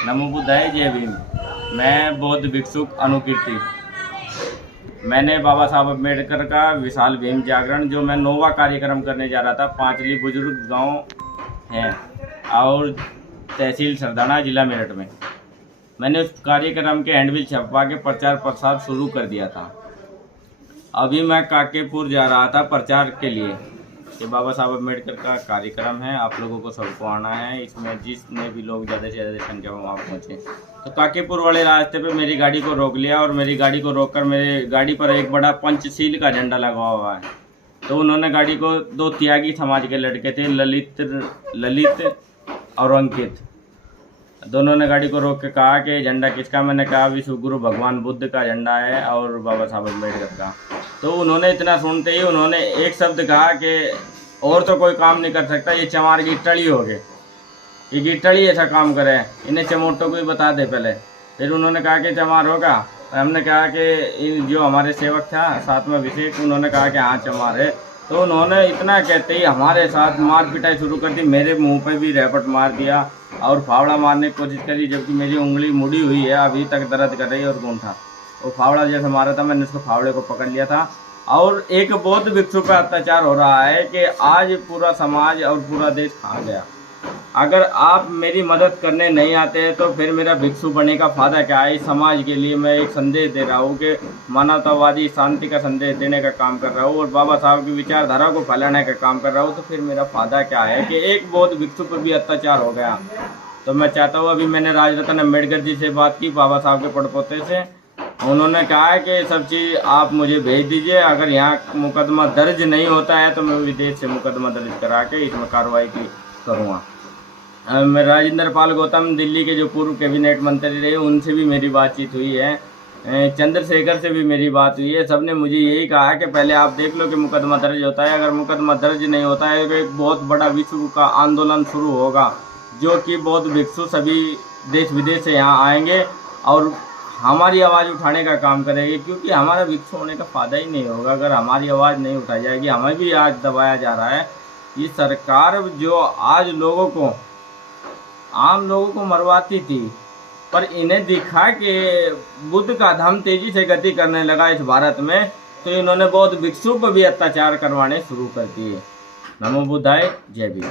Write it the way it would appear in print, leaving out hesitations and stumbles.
नमो बुद्धाय जय भीम। मैं बौद्ध भिक्षुक अनुकीर्ति। मैंने बाबा साहब अम्बेडकर का विशाल भीम जागरण जो मैं 9वां कार्यक्रम करने जा रहा था, पांचली बुजुर्ग गांव है और तहसील सरदाना जिला मेरठ में। मैंने उस कार्यक्रम के हैंडबिल छपवा के प्रचार प्रसार शुरू कर दिया था। अभी मैं काकेपुर जा रहा था प्रचार के लिए। ये बाबा साहब अम्बेडकर का कार्यक्रम है, आप लोगों को सबको आना है। इसमें जिसने भी लोग ज़्यादा से ज़्यादा संख्या में वहाँ पहुँचे। तो काकेपुर वाले रास्ते पे मेरी गाड़ी को रोक लिया और मेरी गाड़ी को रोककर मेरी गाड़ी पर एक बड़ा पंचशील का झंडा लगा हुआ है। तो उन्होंने गाड़ी को, दो त्यागी समाज के लड़के थे, ललित और अंकित, दोनों ने गाड़ी को रोक के कहा कि झंडा किसका। मैंने कहा विश्व गुरु भगवान बुद्ध का झंडा है और बाबा साहब अम्बेडकर का। तो उन्होंने इतना सुनते ही उन्होंने एक शब्द कहा कि और तो कोई काम नहीं कर सकता, ये चमार की टड़ी हो गए, ये गिट्टड़ी ऐसा काम करे, इन्हें चमोटों को ही बता दे पहले। फिर उन्होंने कहा कि चमार होगा। हमने कहा कि जो हमारे सेवक था साथ में अभिषेक, उन्होंने कहा कि हाँ चमार है। तो उन्होंने इतना कहते ही हमारे साथ मार पिटाई शुरू कर दी। मेरे मुंह पे भी रैपट मार दिया और फावड़ा मारने की कोशिश करी, जबकि मेरी उंगली मुड़ी हुई है, अभी तक दर्द कर रही है। और गूंठा वो फावड़ा जैसे मारा था, मैंने उसको फावड़े को पकड़ लिया था। और एक बौद्ध भिक्षु पर अत्याचार हो रहा है कि आज पूरा समाज और पूरा देश खा गया। अगर आप मेरी मदद करने नहीं आते हैं तो फिर मेरा भिक्षु बनने का फायदा क्या है। इस समाज के लिए मैं एक संदेश दे रहा हूँ कि मानवतावादी शांति का संदेश देने का काम कर रहा हूँ और बाबा साहब की विचारधारा को फैलाने का काम कर रहा हूँ। तो फिर मेरा फायदा क्या है कि एक बौद्ध भिक्षु पर भी अत्याचार हो गया। तो मैं चाहता हूँ, अभी मैंने राजरत्न अम्बेडकर जी से बात की, बाबा साहब के पड़पोते से। उन्होंने कहा कि सब चीज़ आप मुझे भेज दीजिए। अगर यहाँ मुकदमा दर्ज नहीं होता है तो मैं विदेश से मुकदमा दर्ज करा के इसमें कार्रवाई करूँगा। मैं राजेंद्र पाल गौतम, दिल्ली के जो पूर्व कैबिनेट मंत्री रहे, उनसे भी मेरी बातचीत हुई है। चंद्रशेखर से भी मेरी बात हुई है। सबने मुझे यही कहा कि पहले आप देख लो कि मुकदमा दर्ज होता है। अगर मुकदमा दर्ज नहीं होता है तो एक बहुत बड़ा विश्व का आंदोलन शुरू होगा, जो कि बौद्ध भिक्षु सभी देश विदेश से यहाँ आएंगे और हमारी आवाज़ उठाने का काम करेंगे। क्योंकि हमारा भिक्षु होने का फ़ायदा ही नहीं होगा अगर हमारी आवाज़ नहीं उठाई जाएगी। हमें भी आज दबाया जा रहा है। ये सरकार जो आज आम लोगों को मरवाती थी, पर इन्हें दिखा कि बुद्ध का धर्म तेजी से गति करने लगा इस भारत में, तो इन्होंने बौद्ध भिक्षु पर भी अत्याचार करवाने शुरू कर दिए। नमो बुद्धाय जय भीम।